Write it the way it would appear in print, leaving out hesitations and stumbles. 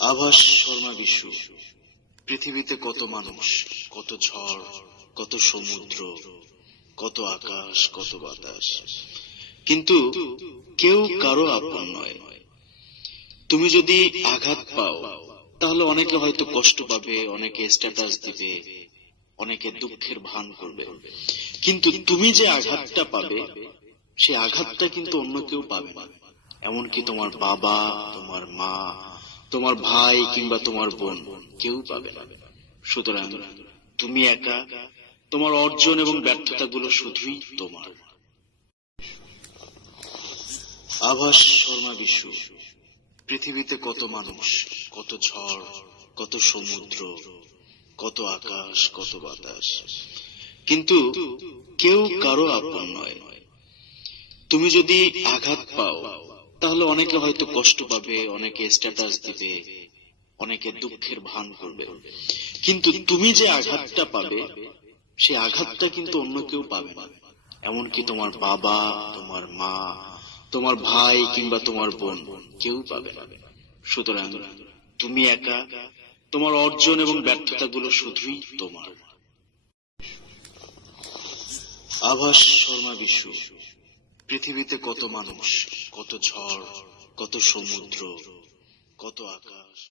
আভাস শর্মা বিশু। পৃথিবীতে কত মানুষ, কত ঝড়, কত সমুদ্র, কত আকাশ, কত বাতাস, কিন্তু কেউ কারো আপন নয়। তুমি যদি আঘাত পাও তাহলে অনেকে হয়তো কষ্ট পাবে, অনেকে স্ট্যাটাস দিবে, অনেকে দুঃখের ভান করবে, কিন্তু তুমি যে আঘাতটা পাবে সে আঘাতটা কিন্তু অন্য কেউ পাবে না। এমনকি তোমার বাবা, তোমার মা, তোমার ভাই কিংবা তোমার বোন কেউ পাবে না। সুতরাং তুমি একা, তোমার অর্জন এবং ব্যর্থতাগুলো শুধুই তোমার। আভাস শর্মা বিশু। পৃথিবীতে কত মানুষ, কত ঝড়, কত সমুদ্র, কত আকাশ, কত বাতাস, কিন্তু কেউ কারো আপন নয়। তুমি যদি আঘাত পাও তাহলে অনেকে হয়তো কষ্ট পাবে, অনেকে স্ট্যাটাস দিবে, অনেকে দুঃখের ভান করবে, কিন্তু তুমি যে আঘাতটা পাবে সে আঘাতটা কিন্তু অন্য কেউ পাবে না। এমনকি তোমার বাবা, তোমার মা, তোমার ভাই কিংবা তোমার বোন কেউ পাবে না। সুতরাং তুমি একা, তোমার অর্জন এবং ব্যর্থতাগুলো শুধুই তোমার। আভাস শর্মা বিশু। পৃথিবীতে কত মানুষ, কত ঝড়, কত সমুদ্র, কত আকাশ।